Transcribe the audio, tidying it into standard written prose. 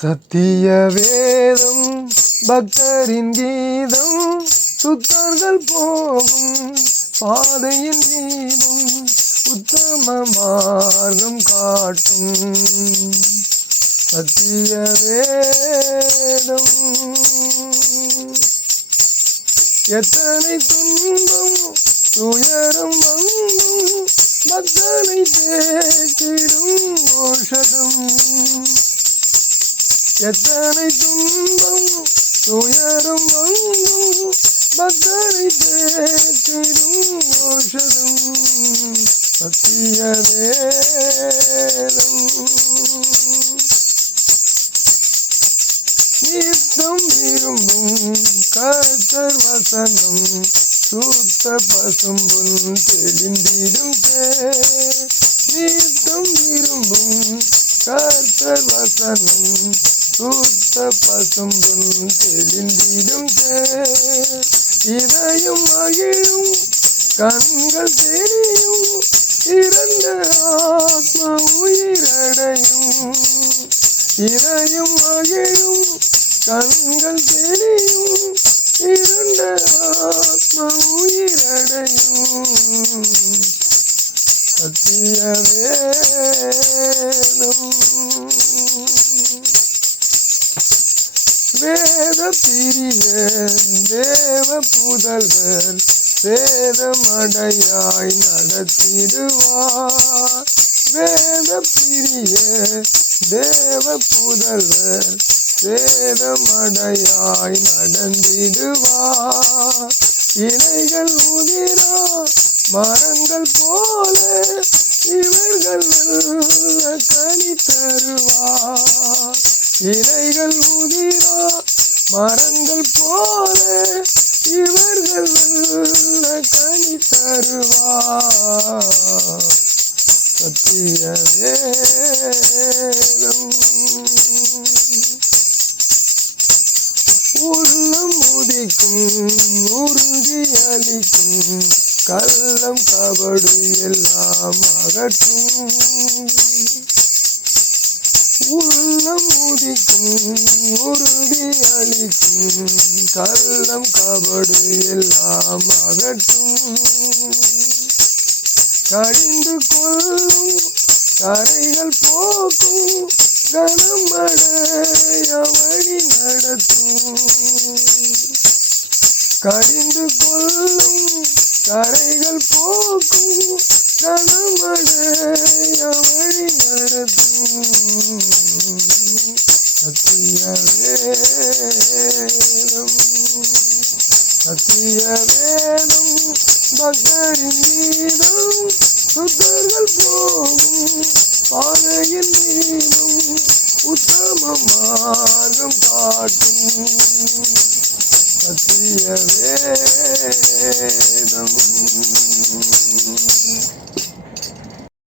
சத்திய வேதம் பக்தரின் கீதம், சுத்தர்கள் போகும் பாதையின் தீபம், உத்தம மார்க்கம் காட்டும். சத்திய வேதம் எத்தனை துன்பம் துயரம் வந்தும் பக்தனை தேற்றிடும் ஓஷதம். எத்தனை துன்பம் துயரம் வந்தும் பக்தனை தேற்றிடும் ஓஷதம். சத்திய வேதம் நித்தம் விரும்பும் கர்த்தர் வசனம், சுத்த பசும்பொன் தெளிந்திடும் நித்தம் விரும்பும் கர்த்தர் வசனம், சுத்த பசும்பொன் தெளிந்திடும் இதயம் மகிழும் கண்கள் தெரியும், இறந்த ஆத்மா உயிரடையும். இதயம் மகிழும் கண்கள் தெரியும், இருண்ட ஆத்மா உயிரடையும். சத்திய வேதம் வேத பிரிய தேவ புதல்வர், வேதமடையாய் நடத்திடுவார். வேத பிரிய தேவ புதல்வர், வேதமடையாய் நடந்திடுவார். இலைகள் உதிரா மரங்கள் போல இவர்கள் நல்ல கனி தருவார். இலைகள் உதிரா மரங்கள் போல இவர்கள் நல்ல கனி தருவார். சத்திய வேதம் உள்ளம் உதிக்கும் உறுதி அளிக்கும், கள்ளம் கபடு எல்லாம் அகற்றும். உள்ளம் உதிக்கும் உறுதி அளிக்கும், கள்ளம் கபடு எல்லாம் அகற்றும். கடிந்து கொள்ளும் கரைகள் போக்கும், கனமடைய வழி நடத்தும். கடிந்து கொள்ளும் கரைகள் போக்கும், கனமடைய வழி நடத்தும். சத்திய வேதம் சத்திய வேதம் பக்தரின் கீதம், சுத்தர்கள் போகும் பாதையின் தீபம், உத்தம மார்க்கம் காட்டும். சத்திய வேதம்.